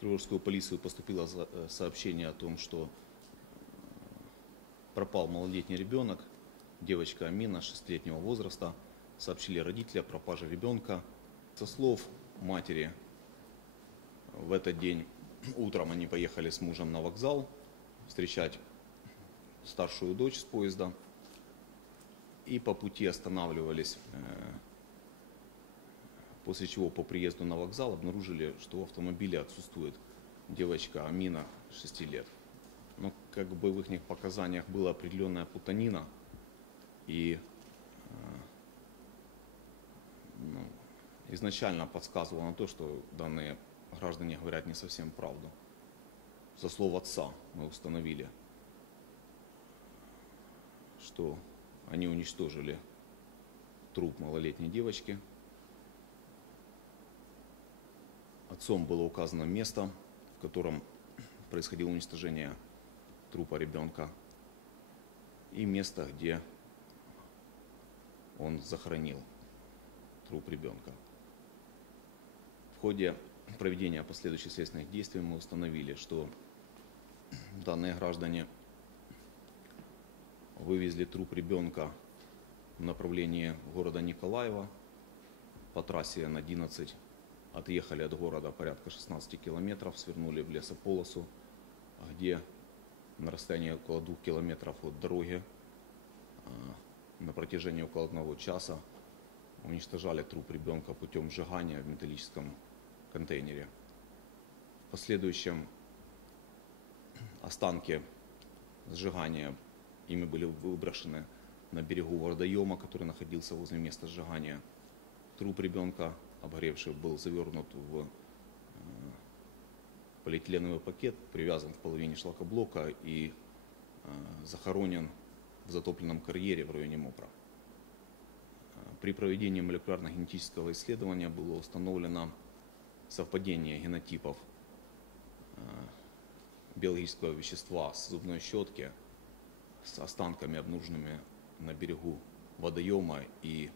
Криворскую полицию поступило э, сообщение о том, что пропал малолетний ребенок, девочка Амина, 6-летнего возраста. Сообщили родители о пропаже ребенка. Со слов матери, в этот день утром они поехали с мужем на вокзал встречать старшую дочь с поезда. И по пути останавливались, э, после чего по приезду на вокзал обнаружили, что в автомобиле отсутствует девочка Амина 6 лет. Но как бы в их показаниях была определенная путанина, и э, ну, изначально подсказывало на то, что данные граждане говорят не совсем правду. За слово отца мы установили, что они уничтожили труп малолетней девочки. Отцом было указано место, в котором происходило уничтожение трупа ребенка и место, где он захоронил труп ребенка. В ходе проведения последующих следственных действий мы установили, что данные граждане вывезли труп ребенка в направлении города Николаева по трассе Н-11, отъехали от города порядка 16 километров, свернули в лесополосу, где на расстоянии около двух километров от дороги а, на протяжении около одного часа уничтожали труп ребенка путем сжигания в металлическом контейнере. В последующем останки сжигания ими были выброшены на берегу водоема, который находился возле места сжигания. Труп ребенка, обгоревший, был завернут в э, полиэтиленовый пакет, привязан к половине шлакоблока и э, захоронен в затопленном карьере в районе Мопра. При проведении молекулярно-генетического исследования было установлено совпадение генотипов э, биологического вещества с зубной щетки с останками, обнаруженными на берегу водоема и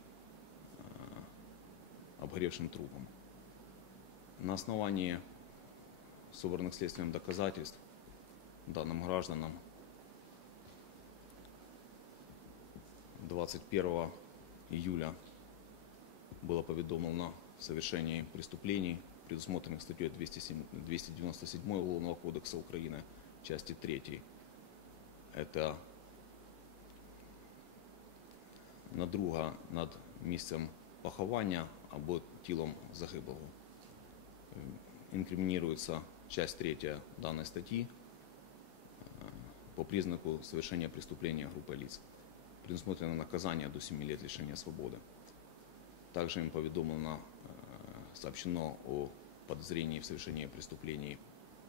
обгоревшим трупом. На основании собранных следственных доказательств данным гражданам 21 июля было поведомлено о совершении преступлений, предусмотренных статьей 207 297 Уголовного кодекса Украины, части 3. Это надруга над місцем поховання або тілом загиблого. Инкриминируется часть 3 данной статьи по признаку совершения преступления группой лиц. Предусмотрено наказание до 7 лет лишения свободы. Также им поведомлено, э, сообщено о подозрении в совершении преступлений,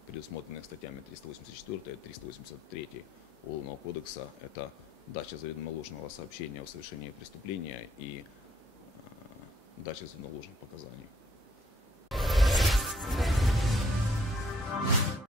предусмотренных статьями 384 и 383 Уголовного кодекса. Это дача заведомо ложного сообщения о совершении преступления и дача заведомо ложных показаний.